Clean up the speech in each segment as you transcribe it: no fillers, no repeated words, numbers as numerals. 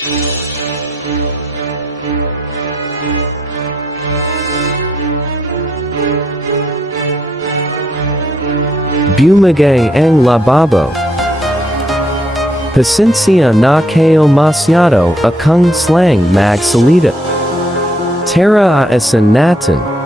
Bumigay ang Lababo. Pasensya na kayo masyado akong slang magsalita. Tara aasan natin.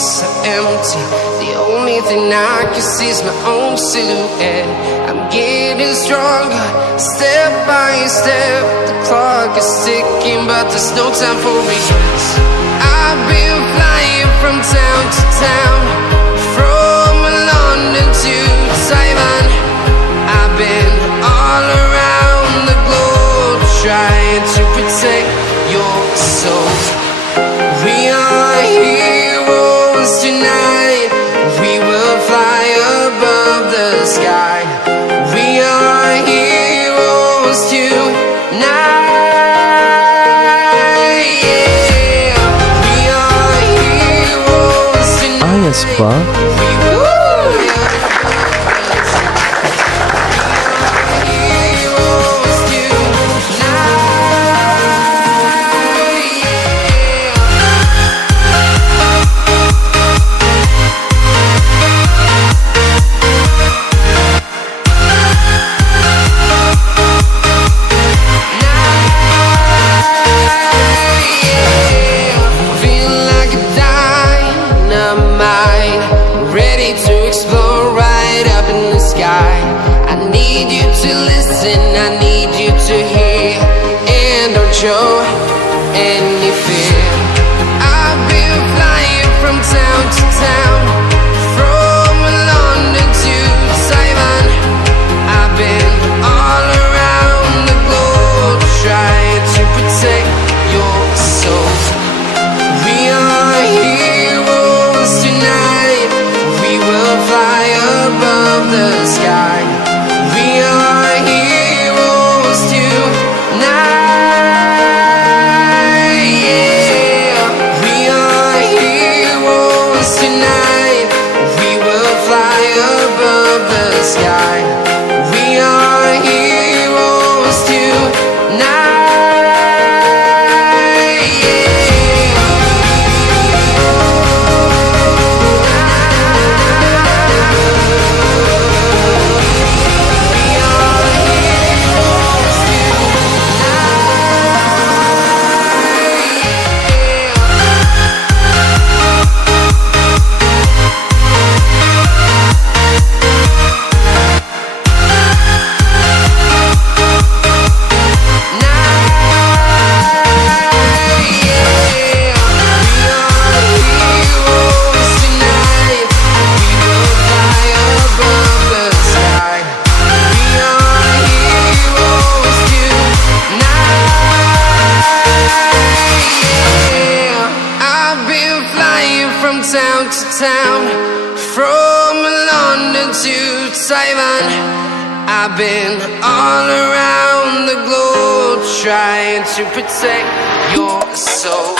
so empty. The only thing I can see is my own silhouette. I'm getting stronger, step by step. The clock is ticking, but there's no time for regrets. I've been flying from town to town, from London to Taiwan. I've been all around the globe, trying to protect your soul. We are heroes tonight. We will fly above the sky. We are heroes tonight. Yeah. We are heroes tonight. Ayos ba? To explore right up in the sky. I need you to listen, I need you to hear, and don't show any fear. I've been flying from town to town, from London to Taiwan. I've been all around the globe, trying to protect your soul. We are heroes tonight. We will fly above the sky. We are heroes tonight. Yeah. We are heroes tonight. We will fly above the sky. We are heroes tonight. Town to town, from London to Taiwan. I've been all around the globe, trying to protect your soul.